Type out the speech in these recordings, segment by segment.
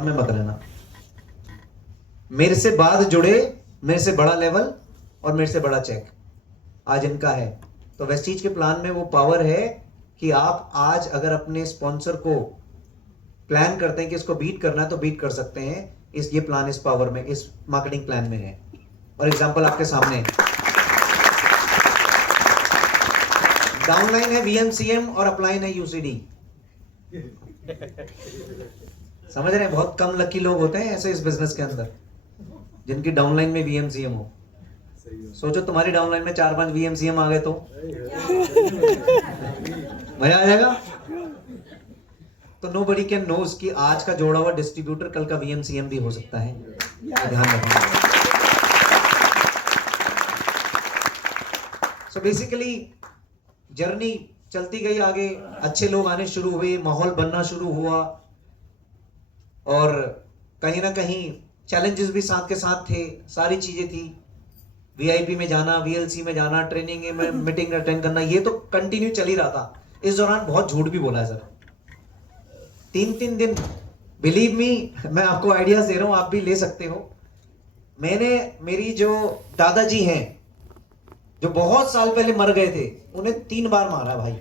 में मत रहना। मेरे से बाद जुड़े, मेरे से बड़ा लेवल और मेरे से बड़ा चेक आज इनका है। तो वेस्टीज के प्लान में वो पावर है कि आप आज अगर अपने स्पॉन्सर को प्लान करते हैं कि इसको बीट करना है तो बीट कर सकते हैं। ये प्लान इस पावर में, इस मार्केटिंग प्लान में है। और एग्जांपल आपके सामने है। डाउनलाइन है वीएमसीएम और अपलाइन है यूसीडी। समझ रहे हैं? बहुत कम लकी लोग होते हैं ऐसे इस बिजनेस के अंदर जिनकी डाउनलाइन में वीएमसीएम हो। सोचो तुम्हारी डाउनलाइन में 4-5 वीएमसीएम आ गए तो मजा आ जाएगा। तो नोबडी कैन नोस कि आज का जोड़ा हुआ डिस्ट्रीब्यूटर कल का वीएमसीएम भी हो सकता है। ध्यान रखना। सो बेसिकली जर्नी चलती गई आगे, अच्छे लोग आने शुरू हुए, माहौल बनना शुरू हुआ और कहीं ना कहीं चैलेंजेस भी साथ के साथ थे, सारी चीजें थी। वीआईपी में जाना, वीएलसी में जाना, ट्रेनिंग में मीटिंग अटेंड करना, ये तो कंटिन्यू चल ही रहा था। इस दौरान बहुत झूठ भी बोला है सर। 3-3 दिन, बिलीव मी, मैं आपको आइडियाज दे रहा हूं, आप भी ले सकते हो। मेरी जो दादाजी हैं जो बहुत साल पहले मर गए थे, उन्हें 3 बार मारा भाई।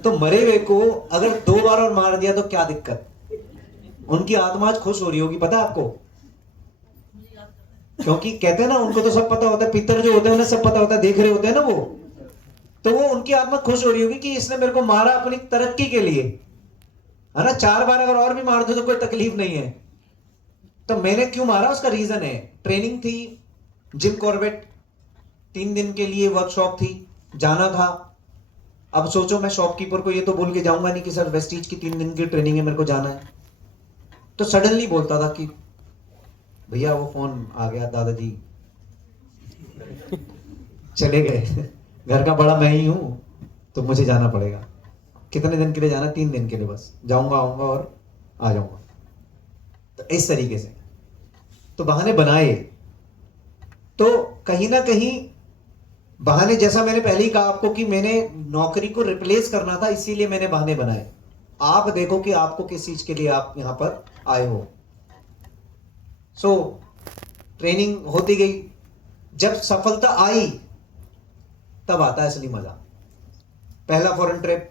तो मरे हुए को अगर 2 बार और मार दिया तो क्या दिक्कत? उनकी आत्मा आज खुश हो रही होगी, पता है आपको? क्योंकि कहते हैं ना, उनको तो सब पता होता है, पितर जो होते हैं उन्हें सब पता होता है, देख रहे होते हैं ना वो। तो वो उनकी आत्मा खुश हो रही होगी कि इसने मेरे को मारा अपनी तरक्की के लिए, है ना। 4 बार अगर और भी मार दो तो कोई तकलीफ नहीं है। तो मैंने क्यों मारा, उसका रीजन है। ट्रेनिंग थी, जिम कॉर्बेट, 3 दिन के लिए वर्कशॉप थी, जाना था। अब सोचो मैं शॉपकीपर को ये तो बोल के जाऊंगा नहीं कि सर वेस्टीज की 3 दिन की ट्रेनिंग है, मेरे को जाना है। तो सडनली बोलता था कि भैया वो फोन आ गया, दादाजी चले गए, घर का बड़ा मैं ही हूं, तो मुझे जाना पड़ेगा। कितने दिन के लिए जाना? 3 दिन के लिए, बस जाऊंगा, आऊंगा और आ जाऊंगा। तो इस तरीके से तो बहाने बनाए। तो कहीं ना कहीं बहाने, जैसा मैंने पहले ही कहा आपको कि मैंने नौकरी को रिप्लेस करना था, इसीलिए मैंने बहाने बनाए। आप देखो कि आपको किस चीज के लिए आप यहां पर आए हो। सो ट्रेनिंग होती गई, जब सफलता आई तब आता है असली मजा। पहला फॉरेन ट्रिप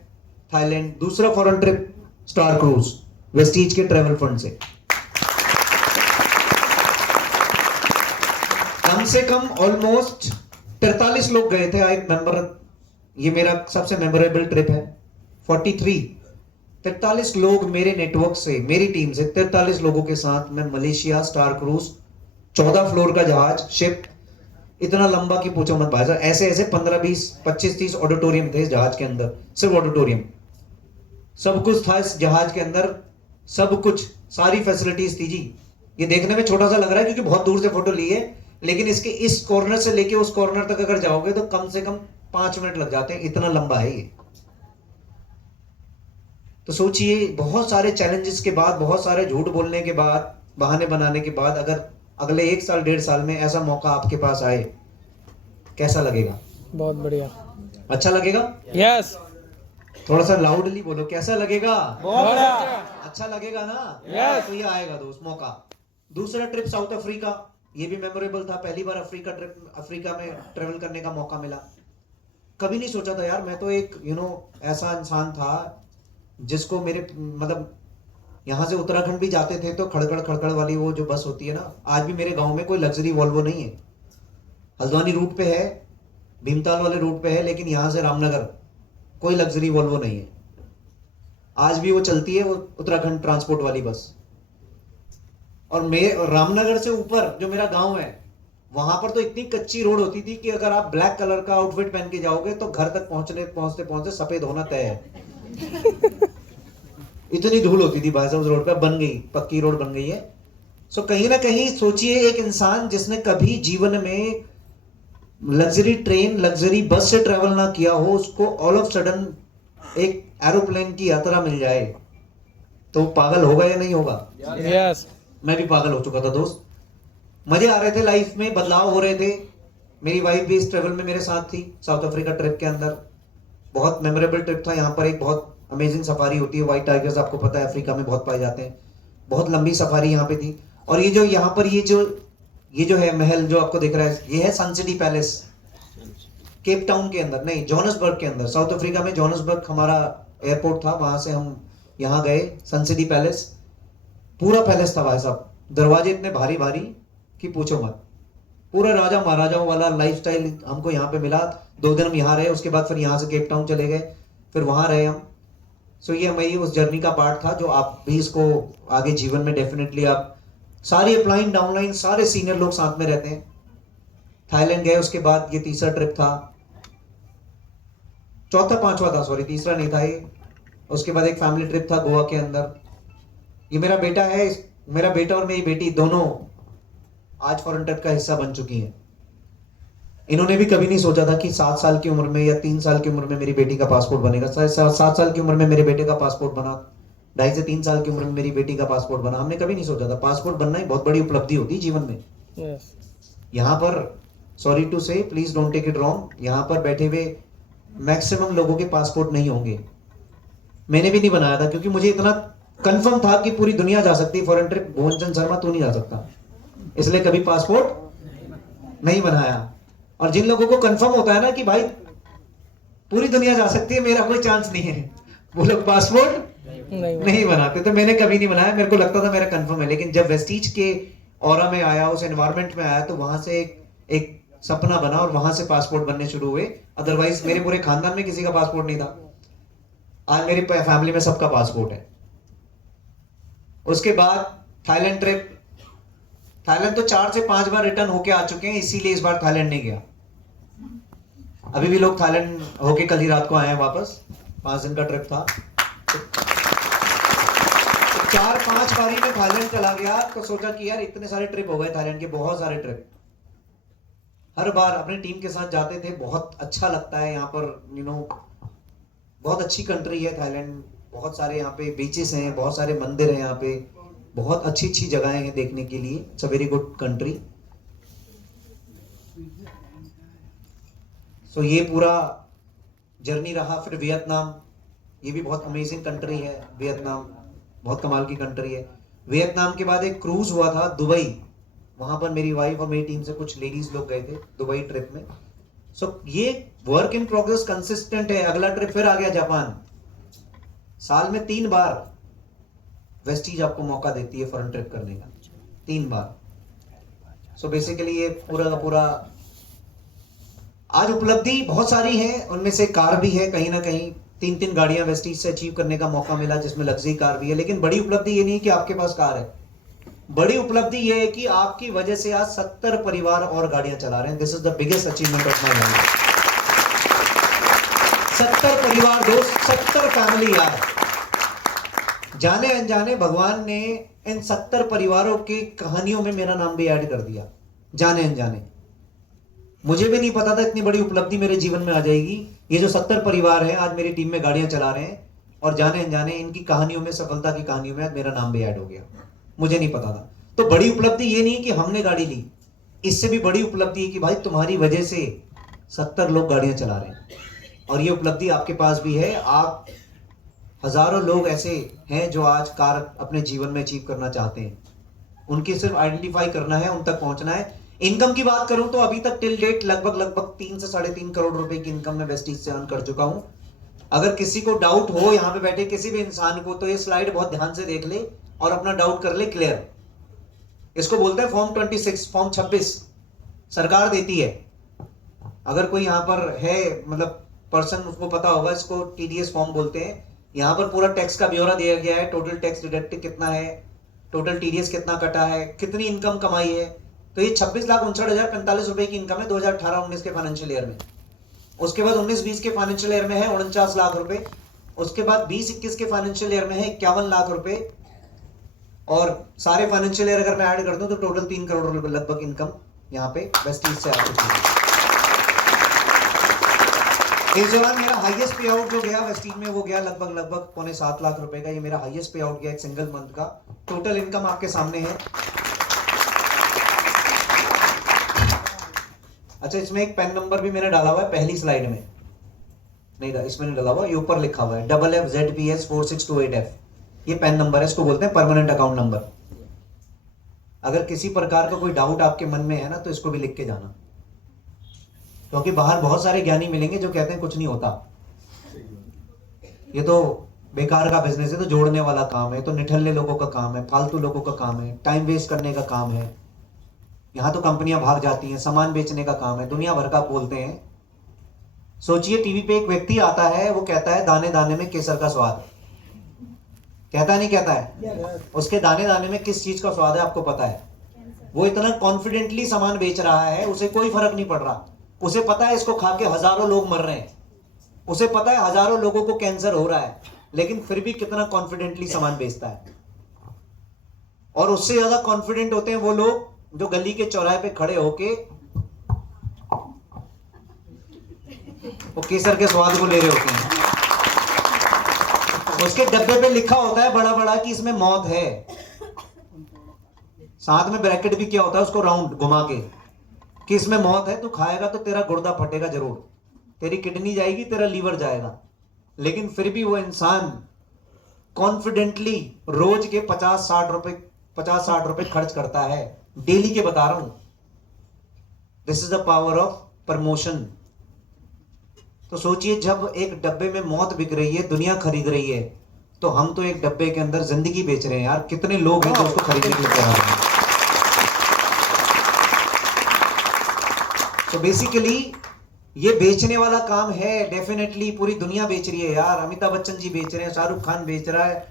थाईलैंड, दूसरा foreign trip star cruise, Vestige के ट्रेवल फंड से। कम से कम ऑलमोस्ट 43 लोग गए थे। आई मेंबर, ये मेरा सबसे मेमोरेबल ट्रिप है। 43 लोग मेरे नेटवर्क से, मेरी टीम से 43 लोगों के साथ मैं मलेशिया, स्टार क्रूज, 14 फ्लोर का जहाज, शिप, इतना लंबा कि पूछो मत भाई साहब। ऐसे ऐसे 15, 20, 25, 30 ऑडिटोरियम थे इस जहाज के अंदर, सिर्फ ऑडिटोरियम। सब कुछ था इस जहाज के अंदर, सब कुछ, सारी फैसिलिटीज थी जी। ये देखने में छोटा सा लग रहा है क्योंकि बहुत दूर से फोटो ली है, लेकिन इसके इस कॉर्नर से लेके उस कॉर्नर तक अगर जाओगे तो कम से कम 5 मिनट लग जाते हैं, इतना लंबा है ये। तो सोचिए, बहुत सारे चैलेंजेस के बाद, बहुत सारे झूठ बोलने के बाद, बहाने बनाने के बाद, अगर अगले 1 साल 1.5 साल में ऐसा मौका आपके पास आए, कैसा लगेगा? बहुत बढ़िया। अच्छा लगेगा? यस। थोड़ा सा लाउडली बोलो, कैसा लगेगा? बहुत बढ़िया। अच्छा लगेगा ना? Yes. तो ये आएगा दोस्त मौका। दूसरा ट्रिप साउथ अफ्रीका, ये भी मेमोरेबल था। पहली बार अफ्रीका में ट्रेवल करने का मौका मिला। कभी नहीं सोचा था यार, मैं तो एक ऐसा इंसान था जिसको मेरे मतलब यहां से उत्तराखंड भी जाते थे तो खड़खड़ खड़खड़ वाली वो जो बस होती है ना, आज भी मेरे गांव में कोई लग्जरी वॉल्वो नहीं है। हल्द्वानी रूट पे है, भीमताल वाले रूट पे है, लेकिन यहां से रामनगर कोई लग्जरी वॉल्वो नहीं है। आज भी वो चलती है, वो उत्तराखंड ट्रांसपोर्ट वाली बस। और रामनगर से ऊपर जो मेरा गांव है, वहां पर तो इतनी कच्ची रोड होती थी कि अगर आप ब्लैक कलर का आउटफिट पहन के जाओगे तो घर तक पहुंचते पहुंचते सफेद होना तय है। इतनी धूल होती थी भाई साहब उस रोड पे। बन गई, पक्की रोड बन गई है। सो कहीं ना कहीं सोचिए, एक इंसान जिसने कभी जीवन में लग्जरी ट्रेन, लग्जरी बस से ट्रेवल ना किया हो, उसको ऑल ऑफ सडन एक एरोप्लेन की यात्रा मिल जाए तो पागल होगा या नहीं होगा? यस। मैं भी पागल हो चुका था दोस्त। मजे आ रहे थे, लाइफ में बदलाव हो रहे थे। मेरी वाइफ भी इस ट्रेवल में मेरे साथ थी, साउथ अफ्रीका ट्रिप के अंदर। बहुत मेमोरेबल ट्रिप था। यहाँ पर एक बहुत अमेजिंग सफारी होती है। व्हाइट टाइगर्स आपको पता है अफ्रीका में बहुत पाए जाते हैं। बहुत लंबी सफारी यहाँ पे थी। और ये जो यहाँ पर ये जो है महल जो आपको दिख रहा है, ये है सन सिटी पैलेस, केप टाउन के अंदर नहीं, जोहान्सबर्ग के अंदर, साउथ अफ्रीका में जोहान्सबर्ग हमारा एयरपोर्ट था। वहां से हम यहाँ गए सन सिटी पैलेस। पूरा पैलेस था भाई साहब, दरवाजे इतने भारी भारी कि पूछो मत। पूरा राजा महाराजाओं वाला लाइफस्टाइल हमको यहाँ पे मिला। 2 दिन हम यहाँ रहे, उसके बाद फिर यहाँ से केप टाउन चले गए, फिर वहां रहे हम। सो ये मेरी उस जर्नी का पार्ट था जो आप भी इसको आगे जीवन में डेफिनेटली आप सारी अपलाइन डाउनलाइन सारे सीनियर लोग साथ में रहते हैं। थाईलैंड गए, उसके बाद ये तीसरा ट्रिप था, चौथा पांचवा था, सॉरी तीसरा नहीं था ये। उसके बाद एक फैमिली ट्रिप था गोवा के अंदर। ये मेरा बेटा है, मेरा बेटा और मेरी बेटी दोनों आज फॉरेन ट्रिप का हिस्सा बन चुकी हैं। इन्होंने भी कभी नहीं सोचा था कि 7 साल की उम्र में या 3 साल की उम्र में मेरी बेटी का पासपोर्ट बनेगा। 7 साल की उम्र में मेरे बेटे का पासपोर्ट बना, 2.5 से 3 साल की उम्र में मेरी बेटी का पासपोर्ट बना। हमने कभी नहीं सोचा था। पासपोर्ट बनना ही बहुत बड़ी उपलब्धि होती है जीवन में। Yes. यहाँ पर sorry to say, please don't take it wrong, यहाँ पर बैठे हुए मैक्सिमम लोगों के पासपोर्ट नहीं होंगे। मैंने भी नहीं बनाया था क्योंकि मुझे इतना कंफर्म था कि पूरी दुनिया जा सकती है फॉरेन ट्रिप, भुवन चंद्र शर्मा तू नहीं जा सकता, इसलिए कभी पासपोर्ट नहीं बनाया। और जिन लोगों को कंफर्म होता है ना कि भाई पूरी दुनिया जा सकती है, मेरा कोई चांस नहीं है, वो लोग पासपोर्ट नहीं बनाते। तो मैंने कभी नहीं बनाया, मेरे को लगता था मेरा कंफर्म है। लेकिन जब वेस्टीज के ऑरा में आया, उस एनवायरनमेंट में आया, तो वहां से एक सपना बना और वहां से पासपोर्ट बनने शुरू हुए। अदरवाइज मेरे पूरे खानदान में किसी का पासपोर्ट नहीं था। आज मेरी फैमिली में सबका पासपोर्ट है। उसके बाद थाईलैंड ट्रिप, थाईलैंड तो 4 से 5 बार रिटर्न होके आ चुके हैं, इसीलिए इस बार थाईलैंड नहीं गया। अभी भी लोग थाईलैंड होके कल ही रात को आए हैं वापस, 5 दिन का ट्रिप था। 4-5 बारी में थाईलैंड चला गया तो सोचा कि यार इतने सारे ट्रिप हो गए थाईलैंड के, बहुत सारे ट्रिप। हर बार अपनी टीम के साथ जाते थे, बहुत अच्छा लगता है यहाँ पर, बहुत अच्छी कंट्री है थाईलैंड। बहुत सारे यहाँ पे बीचेस हैं, बहुत सारे मंदिर हैं यहाँ पे, बहुत अच्छी अच्छी जगहें हैं देखने के लिए। It's a very good country. So ये पूरा जर्नी रहा। फिर वियतनाम, ये भी बहुत अमेजिंग कंट्री है। वियतनाम बहुत कमाल की कंट्री है। वियतनाम के बाद एक क्रूज हुआ था दुबई, वहां पर मेरी वाइफ और मेरी टीम से कुछ लेडीज लोग गए थे दुबई ट्रिप में। सो ये वर्क इन प्रोग्रेस कंसिस्टेंट है। अगला ट्रिप फिर आ गया जापान। साल में 3 बार वेस्टीज आपको मौका देती है फॉरेन ट्रिप करने का, 3 बार। सो बेसिकली ये पूरा का पूरा आज उपलब्धि बहुत सारी है, उनमें से कार भी है। कहीं ना कहीं 3-3 गाड़ियां वेस्टीज से अचीव करने का मौका मिला, जिसमें लग्जरी कार भी है। लेकिन बड़ी उपलब्धि ये नहीं कि आपके पास कार है, बड़ी उपलब्धि ये है कि आपकी वजह से आज 70 परिवार और गाड़ियां चला रहे हैं। This is the biggest achievement of my life. 70 परिवार दोस्त, 70 फैमिली यार। जाने अनजाने भगवान ने इन 70 परिवारों की कहानियों में मेरा नाम भी ऐड कर दिया, जाने अनजाने। मुझे भी नहीं पता था इतनी बड़ी उपलब्धि मेरे जीवन में आ जाएगी। ये जो 70 परिवार हैं आज मेरी टीम में गाड़ियां चला रहे हैं, और जाने अनजाने इनकी कहानियों में, सफलता की कहानियों में मेरा नाम भी ऐड हो गया। मुझे नहीं पता था। तो बड़ी उपलब्धि ये नहीं कि हमने गाड़ी ली, इससे भी बड़ी उपलब्धि है कि भाई तुम्हारी वजह से 70 लोग गाड़ियां चला रहे हैं। और ये उपलब्धि आपके पास भी है। आप हजारों लोग ऐसे हैं जो आज कार अपने जीवन में अचीव करना चाहते हैं। उनकी सिर्फ आइडेंटिफाई करना है, उन तक पहुंचना है। इनकम की बात करूं तो अभी तक टिल डेट लगभग 3 से 3.5 करोड़ रुपए की इनकम मैं वेस्टीज से अर्न कर चुका हूं। अगर किसी को डाउट हो यहाँ पे बैठे किसी भी इंसान को, तो ये स्लाइड बहुत ध्यान से देख ले और अपना डाउट कर ले क्लियर। इसको बोलते हैं फॉर्म 26, फॉर्म 26 सरकार देती है। अगर कोई यहाँ पर है मतलब पर्सन, उसको पता होगा, इसको टीडीएस फॉर्म बोलते हैं। यहाँ पर पूरा टैक्स का ब्यौरा दिया गया है, टोटल टैक्स डिडक्ट कितना है, टोटल टीडीएस कितना कटा है, कितनी इनकम कमाई है। तो ये 26,59,045 रुपए की इनकम है 2018-19 के फाइनेंशियल ईयर में। उसके बाद 19-20 के फाइनेंशियल ईयर में है 49 लाख रुपए। उसके बाद 20-21 के फाइनेंशियल ईयर में है 51 लाख रुपए। और सारे फाइनेंशियल ईयर अगर मैं ऐड कर दूं तो टोटल 3 करोड़ रुपए लगभग इनकम यहाँ पे वेस्टीज से आ चुकी है। इस दौरान मेरा हाईएस्ट पे आउट जो गया वेस्टीज में, वो गया लगभग 6.25 लाख रुपए का। ये मेरा हाईएस्ट पे आउट गया एक सिंगल मंथ का। टोटल इनकम आपके सामने है। अच्छा, इसमें एक पेन नंबर भी मैंने डाला हुआ है पहली स्लाइड में। नहीं, इसमें नहीं डला हुआ, ये ऊपर लिखा हुआ है FFZPS4628F। ये पैन नंबर है, इसको बोलते हैं परमानेंट अकाउंट नंबर। अगर किसी प्रकार का कोई डाउट आपके मन में है ना, तो इसको भी लिख के जाना, क्योंकि बाहर बहुत सारे ज्ञानी मिलेंगे जो कहते हैं कुछ नहीं होता, ये तो बेकार का बिजनेस है, तो जोड़ने वाला काम है, तो निठल्ले लोगों का काम है, फालतू लोगों का काम है, टाइम वेस्ट करने का काम है। यहाँ तो कंपनियां भाग जाती हैं, सामान बेचने का काम है, दुनिया भर का बोलते हैं। सोचिए, टीवी पे एक व्यक्ति आता है, वो कहता है दाने दाने में केसर का स्वाद, कहता नहीं कहता है? उसके दाने दाने में किस चीज का स्वाद है आपको पता है? वो इतना कॉन्फिडेंटली सामान बेच रहा है, उसे कोई फर्क नहीं पड़ रहा। उसे पता है इसको खा के हजारों लोग मर रहे हैं, उसे पता है हजारों लोगों को कैंसर हो रहा है, लेकिन फिर भी कितना कॉन्फिडेंटली सामान बेचता है। और उससे ज्यादा कॉन्फिडेंट होते हैं वो लोग जो गली के चौराहे पे खड़े होके वो केसर के स्वाद को ले रहे होते हैं। उसके डब्बे पे लिखा होता है बड़ा बड़ा कि इसमें मौत है, साथ में ब्रैकेट भी क्या होता है उसको राउंड घुमा के कि इसमें मौत है, तू खाएगा तो तेरा गुर्दा फटेगा जरूर, तेरी किडनी जाएगी, तेरा लीवर जाएगा। लेकिन फिर भी वो इंसान कॉन्फिडेंटली रोज के 50-60 रुपए खर्च करता है, डेली के बता रहा हूं। This is the power of promotion. तो सोचिए, जब एक डब्बे में मौत बिक रही है, दुनिया खरीद रही है, तो हम तो एक डब्बे के अंदर जिंदगी बेच रहे हैं यार। कितने लोग हैं जो उसको खरीदने के लिए तैयार हैं। तो बेसिकली ये बेचने वाला काम है, डेफिनेटली पूरी दुनिया बेच रही है यार। अमिताभ बच्चन जी बेच रहे हैं, शाहरुख खान बेच रहा है,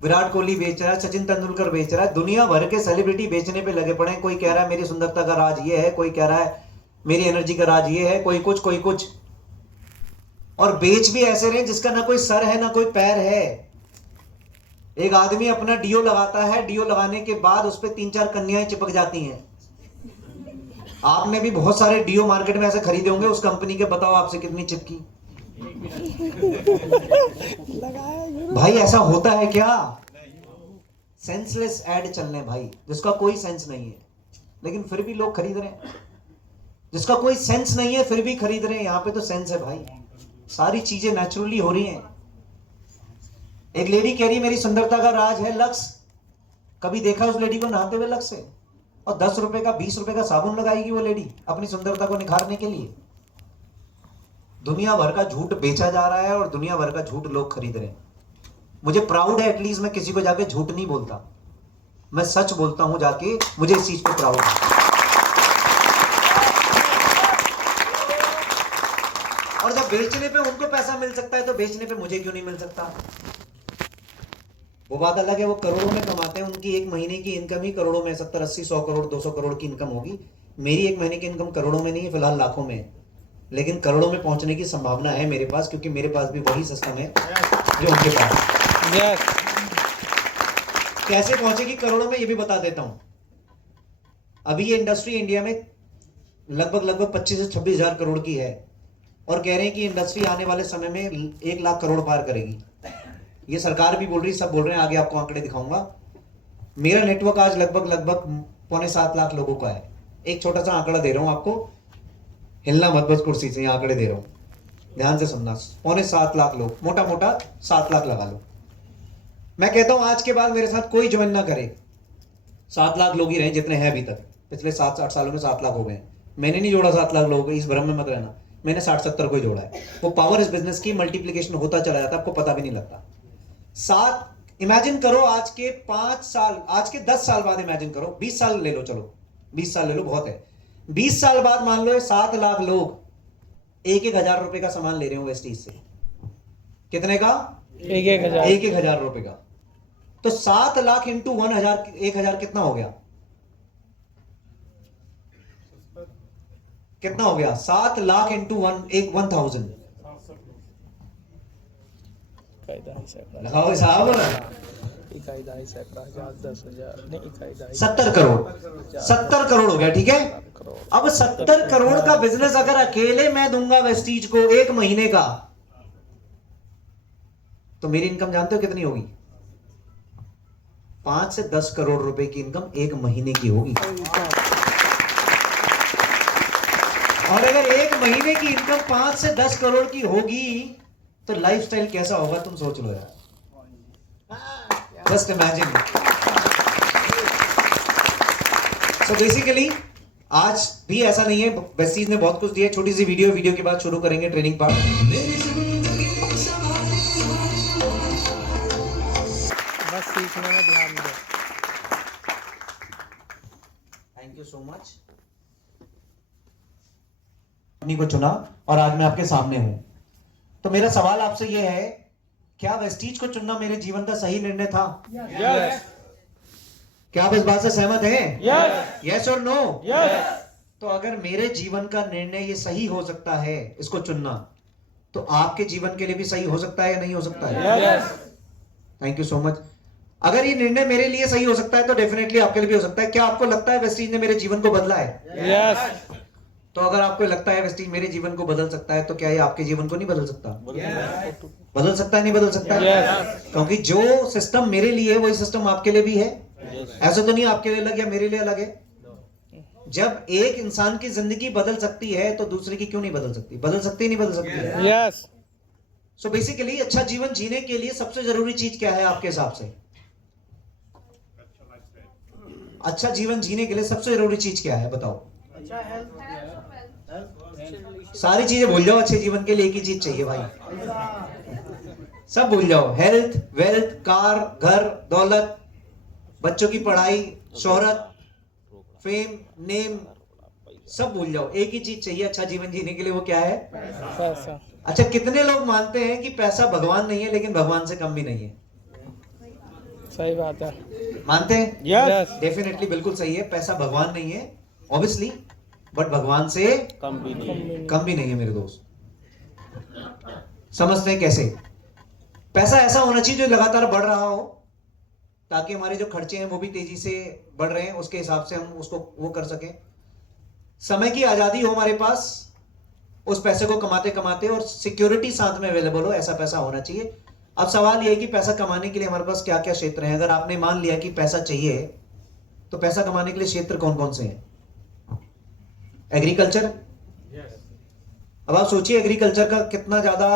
विराट कोहली बेच रहा है, सचिन तेंदुलकर बेच रहा है, दुनिया भर के सेलिब्रिटी बेचने पे लगे पड़े हैं। कोई कह रहा है मेरी सुंदरता का राज ये है, कोई कह रहा है मेरी एनर्जी का राज ये है, कोई कुछ। और बेच भी ऐसे रहे जिसका ना कोई सर है ना कोई पैर है। एक आदमी अपना डीओ लगाता है, डीओ लगाने के बाद उस पर 3-4 कन्याएं चिपक जाती हैं। आपने भी बहुत सारे डीओ मार्केट में ऐसे खरीदे होंगे, उस कंपनी के, बताओ आपसे कितनी चिपकी। भाई ऐसा होता है क्या? सेंसलेस ऐड चल रहे भाई, जिसका कोई सेंस नहीं है, लेकिन फिर भी लोग खरीद रहे हैं। जिसका कोई सेंस नहीं है फिर भी खरीद रहे हैं। यहां पे तो सेंस है भाई, सारी चीजें नेचुरली हो रही हैं। एक लेडी कह रही है मेरी सुंदरता का राज है लक्स। कभी देखा उस लेडी को नहाते हुए लक्स से? और 10 रुपए का 20 रुपए का साबुन लगाएगी वो लेडी अपनी सुंदरता को निखारने के लिए। दुनिया भर का झूठ बेचा जा रहा है और दुनिया भर का झूठ लोग खरीद रहे हैं। मुझे प्राउड है, एटलीस्ट मैं किसी को जाके झूठ नहीं बोलता, मैं सच बोलता हूं जाके, मुझे इस चीज पे प्राउड है। और जब बेचने पे उनको पैसा मिल सकता है तो बेचने पे मुझे क्यों नहीं मिल सकता? वो बात अलग है, वो करोड़ों में कमाते हैं, उनकी एक महीने की इनकम ही करोड़ों में, 70, 80, 100 करोड़, 200 करोड़ की इनकम होगी। मेरी एक महीने की इनकम करोड़ों में नहीं है, फिलहाल लाखों में है, लेकिन करोड़ों में पहुंचने की संभावना है मेरे पास, क्योंकि मेरे पास भी वही सिस्टम है जो उनके पास। कैसे पहुंचेगी करोड़ों में ये भी बता देता हूं। अभी ये इंडस्ट्री इंडिया में लगभग 25 से 26 हजार करोड़ की है, और कह रहे हैं कि इंडस्ट्री आने वाले समय में 1 लाख करोड़ पार करेगी। ये सरकार भी बोल रही, सब बोल रहे हैं, आगे आपको आंकड़े दिखाऊंगा। मेरा नेटवर्क आज लगभग 6.25 लाख लोगों का है। एक छोटा सा आंकड़ा दे रहा हूं आपको, हिलना मत बस कुर्सी से, ये आंकड़े दे रहा हूं, ध्यान से सुनना। 6.25 लाख लोग, मोटा 7 लाख लगा लो। मैं कहता हूं आज के बाद मेरे साथ कोई ज्वाइन ना करे, 7 लाख लोग ही रहे जितने हैं अभी तक। पिछले 7-8 सालों में 7 लाख हो गए। मैंने नहीं जोड़ा 7 लाख लोगों को, इस भ्रम में मत रहना, मैंने 60-70 को ही जोड़ा है। वो पावर इस बिजनेस की मल्टीप्लिकेशन होता चला जाता, आपको पता भी नहीं लगता। 7 इमेजिन करो, आज के 5 साल, आज के 10 साल बाद इमेजिन करो, 20 साल ले लो, चलो 20 साल ले लो, बहुत है। 20 साल बाद मान लो 7 लाख लोग 1-1 हजार रुपए का सामान ले रहे हो वेस्टीज से। कितने का? 1-1 हजार रुपए का। तो 7 लाख इंटू 1 हजार कितना हो गया? कितना हो गया? 7 लाख इंटू 1,000 लगाओ साहब, 70 करोड़, 70 करोड़ हो गया, ठीक है। अब 70 करोड़ का बिजनेस अगर अकेले मैं दूंगा वेस्टीज को 1 महीने का, तो मेरी इनकम जानते हो कितनी होगी? 5 से 10 करोड़ रुपए की इनकम 1 महीने की होगी। और अगर 1 महीने की इनकम 5 से 10 करोड़ की होगी तो लाइफस्टाइल कैसा होगा तुम सोच लो यार, जस्ट इमेजिन। सो बेसिकली आज भी ऐसा नहीं है, वेस्टीज ने बहुत कुछ दिया। छोटी सी वीडियो के बाद शुरू करेंगे ट्रेनिंग पार्ट। बस सीखने में ध्यान दो। Thank you so much. Company को चुना और आज मैं आपके सामने हूं। तो मेरा सवाल आपसे यह है, क्या वेस्टीज को चुनना मेरे जीवन का सही निर्णय था? यस क्या आप इस बात से सहमत हैं? यस यस और नो? यस तो अगर मेरे जीवन का निर्णय ये सही हो सकता है इसको चुनना, तो आपके जीवन के लिए भी सही हो सकता है या नहीं हो सकता है? Yes thank you so much. अगर ये निर्णय मेरे लिए सही हो सकता है तो डेफिनेटली आपके लिए भी हो सकता है। क्या आपको लगता है वेस्टीज ने मेरे जीवन को बदला है? यस तो अगर आपको लगता है वेस्टीज मेरे जीवन को बदल सकता है, तो क्या ये आपके जीवन को नहीं बदल सकता? बदल सकता है, नहीं बदल सकता है? Yes. क्योंकि जो सिस्टम मेरे लिए है वही सिस्टम आपके लिए भी है। ऐसा तो नहीं आपके लिए अलग या मेरे लिए अलग है। जब एक इंसान की जिंदगी बदल सकती है तो दूसरे की क्यों नहीं बदल सकती? बदल सकती नहीं बदल सकती है? यस सो बेसिकली अच्छा जीवन जीने के लिए सबसे जरूरी चीज क्या है आपके हिसाब से? अच्छा जीवन जीने के लिए सबसे जरूरी चीज क्या है बताओ? सारी चीजें भूल जाओ, अच्छे जीवन के लिए एक ही चीज चाहिए भाई, सब भूल जाओ। हेल्थ, वेल्थ, कार, घर, दौलत, बच्चों की पढ़ाई, शोहरत, फेम, नेम, सब भूल जाओ। एक ही चीज चाहिए अच्छा जीवन जीने के लिए, वो क्या है? पैसा। अच्छा, कितने लोग मानते हैं कि पैसा भगवान नहीं है, लेकिन भगवान से कम भी नहीं है? सही बात है। मानते हैं? यस डेफिनेटली बिल्कुल सही है। पैसा भगवान नहीं है ऑब्वियसली, बट भगवान से कम भी नहीं। कम भी नहीं है मेरे दोस्त। समझते हैं कैसे? पैसा ऐसा होना चाहिए जो लगातार बढ़ रहा हो, ताकि हमारे जो खर्चे हैं वो भी तेजी से बढ़ रहे हैं, उसके हिसाब से हम उसको वो कर सकें। समय की आजादी हो हमारे पास, उस पैसे को कमाते कमाते, और सिक्योरिटी साथ में अवेलेबल हो, ऐसा पैसा होना चाहिए। अब सवाल यह है कि पैसा कमाने के लिए हमारे पास क्या क्या क्षेत्र हैं। अगर आपने मान लिया कि पैसा चाहिए, तो पैसा कमाने के लिए क्षेत्र कौन कौन से हैं? एग्रीकल्चर। अब आप सोचिए एग्रीकल्चर का कितना ज्यादा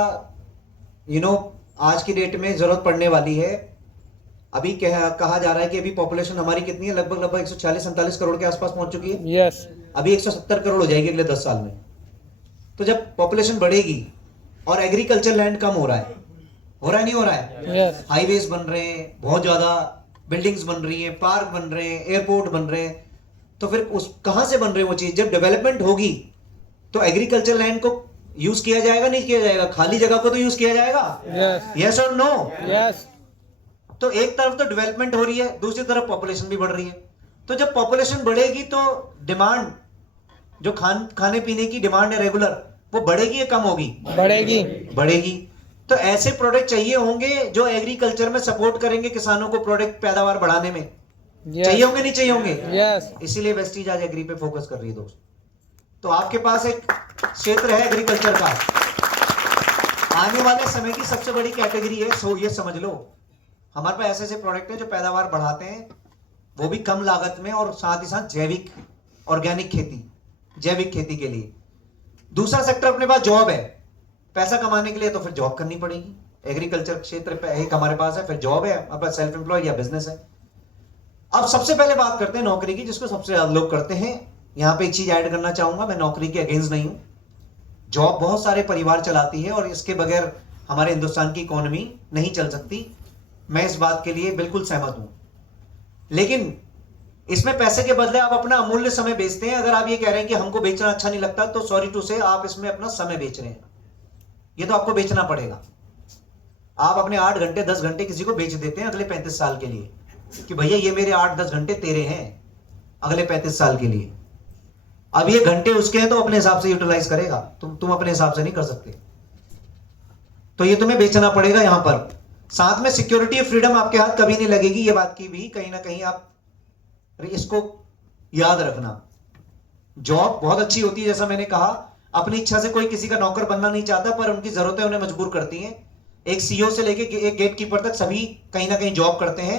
आज की डेट में जरूरत पड़ने वाली है। अभी कहा जा रहा है कि अभी पॉपुलेशन हमारी कितनी है, लगभग 140-147 करोड़ के आसपास पहुंच चुकी है। यस अभी 170 करोड़ हो जाएगी अगले 10 साल में। तो जब पॉपुलेशन बढ़ेगी और एग्रीकल्चर लैंड कम हो रहा है, नहीं हो रहा है? यस हाईवेज बन रहे हैं, बहुत ज्यादा बिल्डिंग्स बन रही हैं, पार्क बन रहे हैं, एयरपोर्ट बन रहे हैं, तो फिर उस कहां से बन रहे हैं वो चीज? जब डेवलपमेंट होगी तो एग्रीकल्चर लैंड को यूज किया जाएगा, नहीं किया जाएगा? खाली जगह को तो यूज किया जाएगा। यस यस और नो? यस तो एक तरफ तो डेवलपमेंट हो रही है, दूसरी तरफ पॉपुलेशन भी बढ़ रही है। तो जब पॉपुलेशन बढ़ेगी तो डिमांड, जो खाने पीने की डिमांड है रेगुलर, वो बढ़ेगी या कम होगी? बढ़ेगी। बढ़ेगी। तो ऐसे प्रोडक्ट चाहिए होंगे जो एग्रीकल्चर में सपोर्ट करेंगे किसानों को प्रोडक्ट पैदावार बढ़ाने में। चाहिए होंगे, नहीं चाहिए होंगे? यस इसीलिए वेस्टीज आज एग्री पे फोकस कर रही है दोस्त। तो आपके पास एक क्षेत्र है एग्रीकल्चर का, आने वाले समय की सबसे बड़ी कैटेगरी है। सो ये समझ लो, हमारे पास ऐसे ऐसे प्रोडक्ट हैं जो पैदावार बढ़ाते हैं, वो भी कम लागत में, और साथ ही साथ जैविक, ऑर्गेनिक खेती, जैविक खेती के लिए। दूसरा सेक्टर अपने पास जॉब है। पैसा कमाने के लिए तो फिर जॉब करनी पड़ेगी। एग्रीकल्चर क्षेत्र पे एक हमारे पास है, फिर जॉब है, अपना सेल्फ एम्प्लॉयड या बिजनेस है। अब सबसे पहले बात करते हैं नौकरी की, जिसको सबसे ज्यादा लोग करते हैं। यहां पे एक चीज ऐड करना चाहूंगा, मैं नौकरी के अगेंस्ट नहीं हूं। जॉब बहुत सारे परिवार चलाती है और इसके बगैर हमारे हिंदुस्तान की इकोनॉमी नहीं चल सकती। मैं इस बात के लिए बिल्कुल सहमत हूं, लेकिन इसमें पैसे के बदले आप अपना अमूल्य समय बेचते हैं। अगर आप ये कह रहे हैं कि हमको बेचना अच्छा नहीं लगता, तो सॉरी टू से आप इसमें अपना समय बेच रहे हैं। ये तो आपको बेचना पड़ेगा। आप अपने 8 घंटे 10 घंटे किसी को बेच देते हैं अगले 35 साल के लिए, कि भैया ये मेरे 8-10 घंटे तेरे हैं अगले 35 साल के लिए। अब ये घंटे उसके हैं तो अपने हिसाब से यूटिलाइज करेगा, तुम अपने हिसाब से नहीं कर सकते। तो ये तुम्हें बेचना पड़ेगा। यहां पर साथ में सिक्योरिटी और फ्रीडम आपके हाथ कभी नहीं लगेगी। ये बात की भी कहीं ना कहीं आप इसको याद रखना। जॉब बहुत अच्छी होती है, जैसा मैंने कहा, अपनी इच्छा से कोई किसी का नौकर बनना नहीं चाहता, पर उनकी जरूरतें उन्हें मजबूर करती हैं। एक सीईओ से लेके एक गेटकीपर तक सभी कहीं ना कहीं जॉब करते हैं,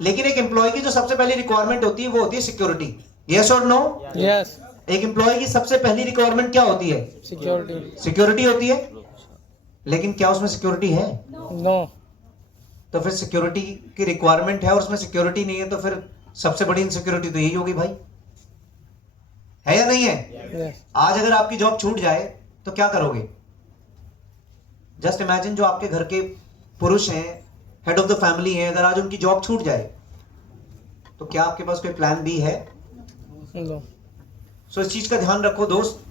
लेकिन एक एम्प्लॉय की जो सबसे पहली रिक्वायरमेंट होती है वो होती है सिक्योरिटी। यस और नो? यस एक एम्प्लॉय की सबसे पहली रिक्वायरमेंट क्या होती है? सिक्योरिटी। सिक्योरिटी होती है। लेकिन क्या उसमें सिक्योरिटी है? नो। तो फिर सिक्योरिटी की रिक्वायरमेंट है और उसमें सिक्योरिटी नहीं है, तो फिर सबसे बड़ी इनसिक्योरिटी तो यही होगी भाई, है या नहीं है? यस। आज अगर आपकी जॉब छूट जाए तो क्या करोगे? जस्ट इमेजिन, जो आपके घर के पुरुष हैं, हेड ऑफ द फैमिली हैं, अगर आज उनकी जॉब छूट जाए तो क्या आपके पास कोई प्लान बी है? नो। सो इस चीज का ध्यान रखो दोस्त।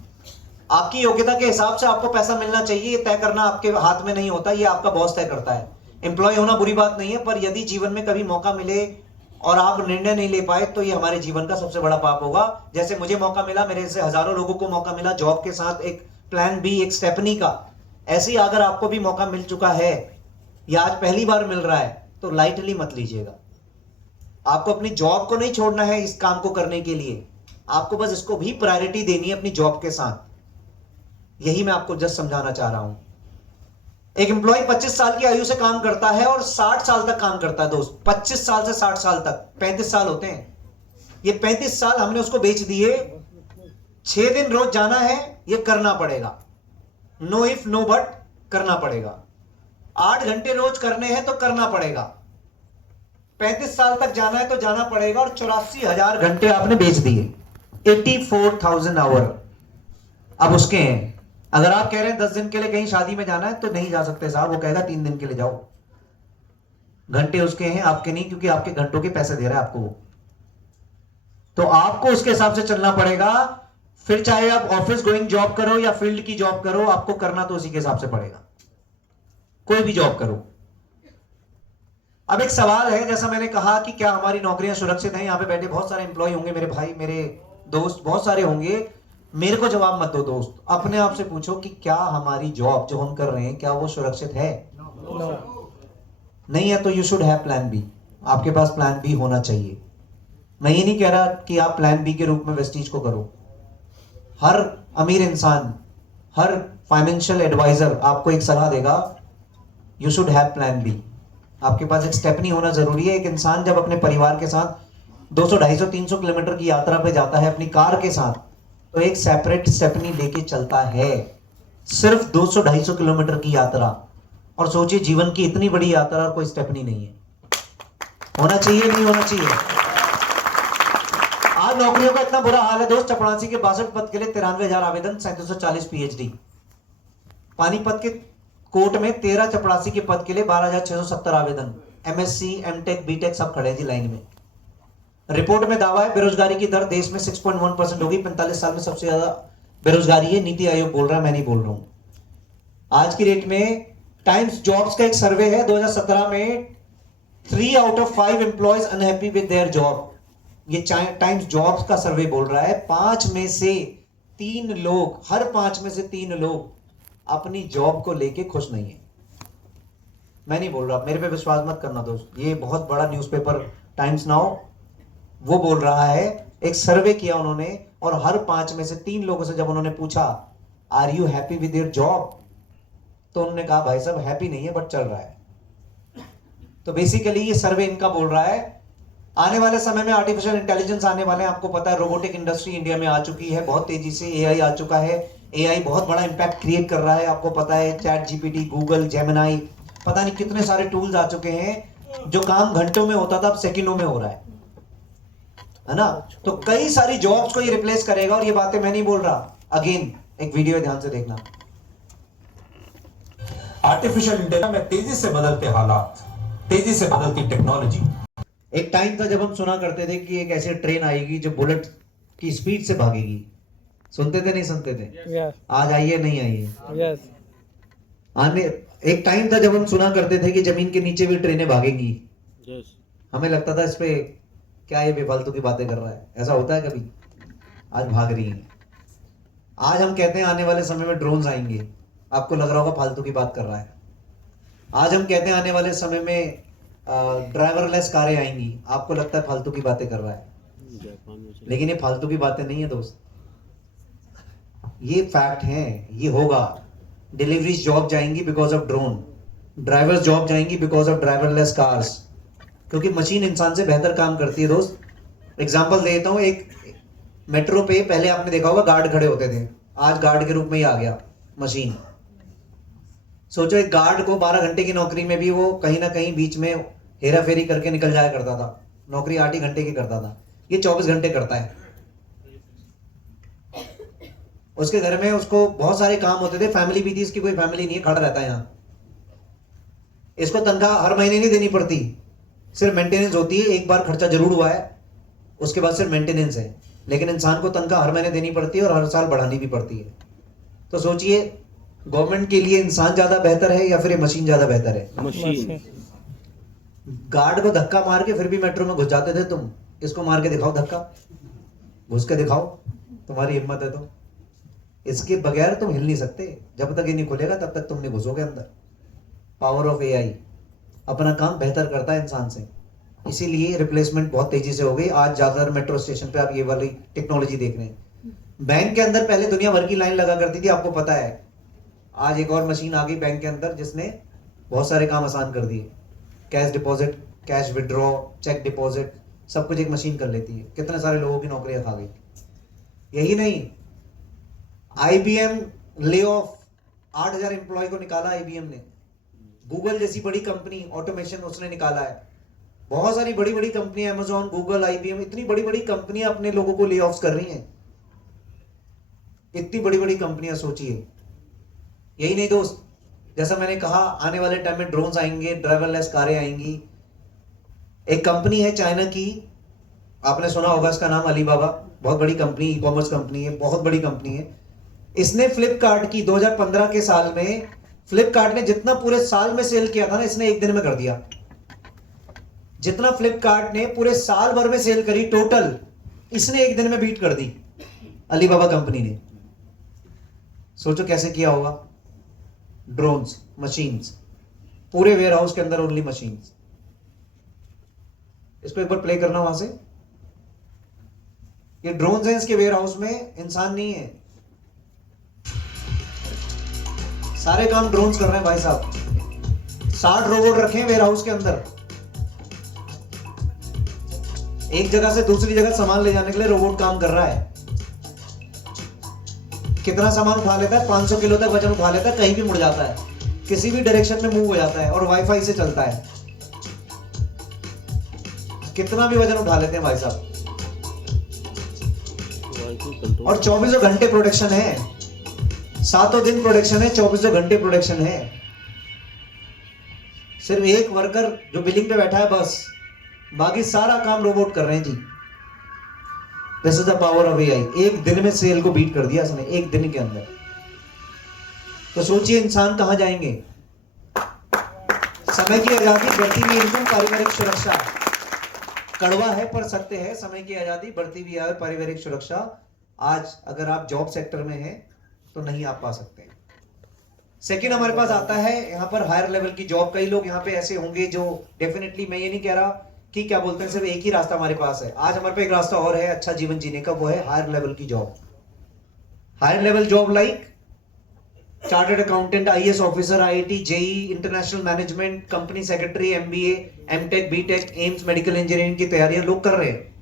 आपकी योग्यता के हिसाब से आपको पैसा मिलना चाहिए, ये तय करना आपके हाथ में नहीं होता, ये आपका बॉस तय करता है। एम्प्लॉय होना बुरी बात नहीं है, पर यदि जीवन में कभी मौका मिले और आप निर्णय नहीं ले पाए तो ये हमारे जीवन का सबसे बड़ा पाप होगा। जैसे मुझे मौका मिला, मेरे से हजारों लोगों को मौका मिला जॉब के साथ एक प्लान बी, एक स्टेपनी का, ऐसे ही अगर आपको भी मौका मिल चुका है या आज पहली बार मिल रहा है तो लाइटली मत लीजिएगा। आपको अपनी जॉब को नहीं छोड़ना है इस काम को करने के लिए, आपको बस इसको भी प्रायोरिटी देनी है अपनी जॉब के साथ। यही मैं आपको जस्ट समझाना चाह रहा हूं। एक एम्प्लॉय 25 साल की आयु से काम करता है और 60 साल तक काम करता है दोस्त। 25 साल से 60 साल तक 35 साल होते हैं। ये 35 साल हमने उसको बेच दिए। 6 दिन रोज जाना है, ये करना पड़ेगा, नो इफ नो बट करना पड़ेगा। 8 घंटे रोज करने हैं तो करना पड़ेगा। 35 साल तक जाना है तो जाना पड़ेगा। और 84,000 घंटे आपने बेच दिए, 84,000 आवर अब उसके हैं। अगर आप कह रहे हैं 10 दिन के लिए कहीं शादी में जाना है तो नहीं जा सकते साहब, वो कहेगा 3 दिन के लिए जाओ। घंटे उसके हैं, आपके नहीं, क्योंकि आपके घंटों के पैसे दे रहा है आपको वो। तो आपको उसके हिसाब से चलना पड़ेगा। फिर चाहे आप ऑफिस गोइंग जॉब करो या फील्ड की जॉब करो, आपको करना तो उसी के हिसाब से पड़ेगा, कोई भी जॉब करो। अब एक सवाल है, जैसा मैंने कहा कि क्या हमारी नौकरियां सुरक्षित हैं? यहां पे बैठे बहुत सारे एम्प्लॉय होंगे, मेरे भाई, मेरे दोस्त बहुत सारे होंगे। मेरे को जवाब मत दो दोस्त, अपने आप से पूछो कि क्या हमारी जॉब जो हम कर रहे हैं क्या वो सुरक्षित है? नो। नहीं है तो you should have plan B. आपके पास प्लान बी होना चाहिए। मैं ये नहीं कह रहा कि आप प्लान बी के रूप में वेस्टीज को करो। हर अमीर इंसान, हर फाइनेंशियल एडवाइजर आपको एक सलाह देगा, you should have plan B. आपके पास एक स्टेपनी होना जरूरी है। एक इंसान जब अपने परिवार के साथ 200, 250, 300 किलोमीटर की यात्रा पे जाता है अपनी कार के साथ, तो एक सेपरेट स्टेपनी लेके चलता है। सिर्फ 200, 250 किलोमीटर की यात्रा, और सोचिए जीवन की इतनी बड़ी यात्रा और कोई स्टेपनी नहीं है। होना चाहिए नहीं होना चाहिए? आज नौकरियों का इतना बुरा हाल है दोस्त। चपरासी के 62 पद के लिए 93,000 आवेदन, 3740 पीएचडी। पानीपत के कोर्ट में 13 चपरासी के पद के लिए 12,670 आवेदन। एमएससी, एमटेक, बीटेक सब खड़े जी लाइन में। रिपोर्ट में दावा है बेरोजगारी की दर देश में 6.1% होगी। 45 साल में सबसे ज्यादा बेरोजगारी है, नीति आयोग बोल रहा है, मैं नहीं बोल रहा हूं। आज की डेट में टाइम्स जॉब्स का एक सर्वे है 2017 में, 3 out of 5 employees unhappy with their job. ये टाइम्स जॉब्स का सर्वे बोल रहा है 5 में से 3 लोग, हर 5 में से 3 लोग अपनी जॉब को लेके खुश नहीं है। मैं नहीं बोल रहा, मेरे पे विश्वास मत करना दोस्त, ये बहुत बड़ा न्यूज़पेपर टाइम्स नाउ वो बोल रहा है। एक सर्वे किया उन्होंने और हर 5 में से 3 लोगों से जब उन्होंने पूछा are you happy with your job, तो उन्होंने कहा भाई साहब हैप्पी नहीं है बट चल रहा है। तो बेसिकली ये सर्वे इनका बोल रहा है आने वाले समय में आर्टिफिशियल इंटेलिजेंस आने वाले हैं। आपको पता है रोबोटिक इंडस्ट्री इंडिया में आ चुकी है बहुत तेजी से, एआई आ चुका है। एआई बहुत बड़ा इंपैक्ट क्रिएट कर रहा है। आपको पता है चैट जीपीटी, गूगल, जेमिनाई, पता नहीं कितने सारे टूल्स आ चुके हैं। जो काम घंटों में होता था अब सेकंडों में हो रहा है ना? तो कई सारी जॉब्स को ये रिप्लेस करेगा। और ये बातें मैं नहीं बोल रहा, अगेन एक वीडियो ध्यान से देखना। आर्टिफिशियल इंटेलिजेंस में तेजी से बदलते हालात, तेजी से बदलती टेक्नोलॉजी। एक टाइम था जब हम सुना करते थे कि एक ऐसी ट्रेन आएगी जो बुलेट की स्पीड से भागेगी। सुनते थे नहीं सुनते थे? यस। आज आई है नहीं आई है? यस। आने एक टाइम था जब हम सुना करते थे कि जमीन के नीचे भी ट्रेनें भागेंगी। यस। हमें लगता था इस पे क्या ये बेफालतू की बातें कर रहा है, ऐसा होता है कभी? आज भाग रही हैं। आज हम कहते हैं आने वाले समय में ड्रोन्स आएंगे, आपको लग रहा होगा फालतू की बात कर रहा है। आज हम कहते हैं आने वाले समय में ड्राइवरलेस कारें आएंगी, आपको लगता है फालतू की बातें कर रहा है। लेकिन ये फालतू की बातें नहीं है दोस्त, ये फैक्ट है, ये होगा। डिलीवरीज जॉब जाएंगी because of drone, drivers job जाएंगी बिकॉज ऑफ ड्राइवरलेस कार्स, क्योंकि मशीन इंसान से बेहतर काम करती है दोस्त। एग्जांपल देता हूं, एक मेट्रो पे पहले आपने देखा होगा गार्ड खड़े होते थे, आज गार्ड के रूप में ही आ गया मशीन। सोचो एक गार्ड को 12 घंटे की नौकरी में भी वो कहीं ना कहीं बीच में हेरा फेरी करके निकल जाया करता था, नौकरी 8 ही घंटे की करता था, ये 24 घंटे करता है। उसके घर में उसको बहुत सारे काम होते थे, फैमिली भी थी, इसकी कोई फैमिली नहीं है, खड़ा रहता है यहाँ। इसको तनख्वाह हर महीने नहीं देनी पड़ती, सिर्फ मेंटेनेंस होती है, एक बार खर्चा जरूर हुआ है, उसके बाद सिर्फ मेंटेनेंस है। लेकिन इंसान को तनख्वाह हर महीने देनी पड़ती है और हर साल बढ़ानी भी पड़ती है। तो सोचिए गवर्नमेंट के लिए इंसान ज्यादा बेहतर है या फिर ये मशीन ज्यादा बेहतर है? मशीन। गार्ड को धक्का मार के फिर भी मेट्रो में घुस जाते थे तुम, इसको मार के दिखाओ धक्का, घुस के दिखाओ, तुम्हारी हिम्मत है तो। इसके बगैर तुम हिल नहीं सकते, जब तक ये नहीं खुलेगा तब तक तुम नहीं घुसोगे अंदर। पावर ऑफ एआई अपना काम बेहतर करता है इंसान से, इसीलिए रिप्लेसमेंट बहुत तेजी से हो गई। आज ज्यादातर मेट्रो स्टेशन पे आप ये वाली टेक्नोलॉजी देख रहे हैं। बैंक के अंदर पहले दुनिया भर की लाइन लगा करती थी, आपको पता है। आज एक और मशीन आ गई बैंक के अंदर जिसने बहुत सारे काम आसान कर दिए। Cash deposit, cash withdraw, cheque deposit, सब कुछ एक मशीन कर लेती है। कितने सारे लोगों की नौकरियां खा गई। यही नहीं, आईबीएम ले ऑफ 8,000 एम्प्लॉय को निकाला आईबीएम ने। गूगल जैसी बड़ी कंपनी ऑटोमेशन उसने निकाला है। बहुत सारी बड़ी बड़ी कंपनियां, अमेजॉन, गूगल, आईबीएम, इतनी बड़ी बड़ी कंपनियां अपने लोगों को ले ऑफ कर रही हैं। इतनी बड़ी बड़ी कंपनियां, सोचिए। यही नहीं दोस्त, जैसा मैंने कहा आने वाले टाइम में ड्रोन्स आएंगे, ड्राइवरलेस कारें आएंगी। एक कंपनी है चाइना की, आपने सुना होगा इसका नाम, अलीबाबा, बहुत बड़ी कंपनी, ई कॉमर्स कंपनी है, बहुत बड़ी कंपनी है। इसने फ्लिपकार्ट की 2015 के साल में, फ्लिपकार्ट ने जितना पूरे साल में सेल किया था ना, इसने एक दिन में कर दिया। जितना फ्लिपकार्ट ने पूरे साल भर में सेल करी टोटल, इसने एक दिन में बीट कर दी, अलीबाबा कंपनी ने। सोचो कैसे किया होगा। ड्रोन्स, मशीन्स, पूरे वेयर हाउस के अंदर ओनली मशीन्स। इसको एक बार प्ले करना वहां से। ये ड्रोन्स हैं, इसके वेयर हाउस में इंसान नहीं है, सारे काम ड्रोन्स कर रहे हैं भाई साहब। 60 रोबोट रखे हैं वेयर हाउस के अंदर। एक जगह से दूसरी जगह सामान ले जाने के लिए रोबोट काम कर रहा है। कितना सामान उठा लेता है? 500 किलो तक वजन उठा लेता है, कहीं भी मुड़ जाता है, किसी भी डायरेक्शन में मूव हो जाता है, और वाईफाई से चलता है। कितना भी वजन उठा लेते हैं भाई साहब। और 24 घंटे प्रोडक्शन है, 7 दिन प्रोडक्शन है, 24 घंटे प्रोडक्शन है। सिर्फ एक वर्कर जो बिलिंग पे बैठा है बस, बाकी सारा काम रोबोट कर रहे हैं जी। This is the power of AI. एक दिन में सेल को बीट कर दिया इसने, एक दिन के अंदर। तो सोचिए इंसान कहां जाएंगे। समय की आजादी, बढ़ती हुई इनकम, पारिवारिक सुरक्षा। कड़वा है पर सत्य है, समय की आजादी, बढ़ती हुई आय, पारिवारिक सुरक्षा। आज अगर आप जॉब सेक्टर में हैं तो नहीं आप पा सकते। सेकंड हमारे पास आता है यहाँ पर हायर लेवल की जॉब। कई लोग यहाँ पे ऐसे होंगे जो, डेफिनेटली मैं ये नहीं कह रहा कि क्या बोलते हैं सिर्फ एक ही रास्ता हमारे पास है। आज हमारे पास एक रास्ता और है अच्छा जीवन जीने का, वो है हायर लेवल की job. Higher level job like chartered accountant, IAS officer, IIT, JEE, international management, company secretary, MBA, MTech, BTech, AIIMS, medical engineering की तैयारियां लोग कर रहे हैं।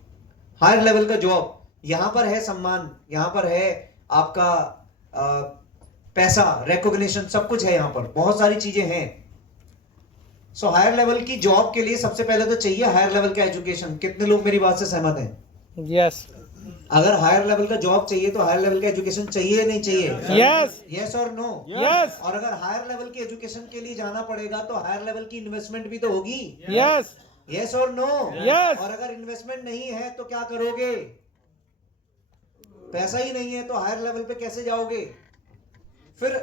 हायर लेवल का जॉब, यहां पर है सम्मान, यहां पर है आपका पैसा, रिकॉग्निशन, सब कुछ है यहाँ पर, बहुत सारी चीजें हैं। सो हायर लेवल की जॉब के लिए सबसे पहले तो चाहिए हायर लेवल का एजुकेशन। कितने लोग मेरी बात से सहमत हैं? यस। अगर हायर लेवल का जॉब चाहिए तो हायर लेवल का एजुकेशन चाहिए या नहीं चाहिए? यस। यस और नो? यस। और अगर हायर लेवल की एजुकेशन के लिए जाना पड़ेगा तो हायर लेवल की इन्वेस्टमेंट भी तो होगी। यस। यस और नो? यस। और अगर इन्वेस्टमेंट नहीं है तो क्या करोगे? पैसा ही नहीं है तो हायर लेवल पे कैसे जाओगे? फिर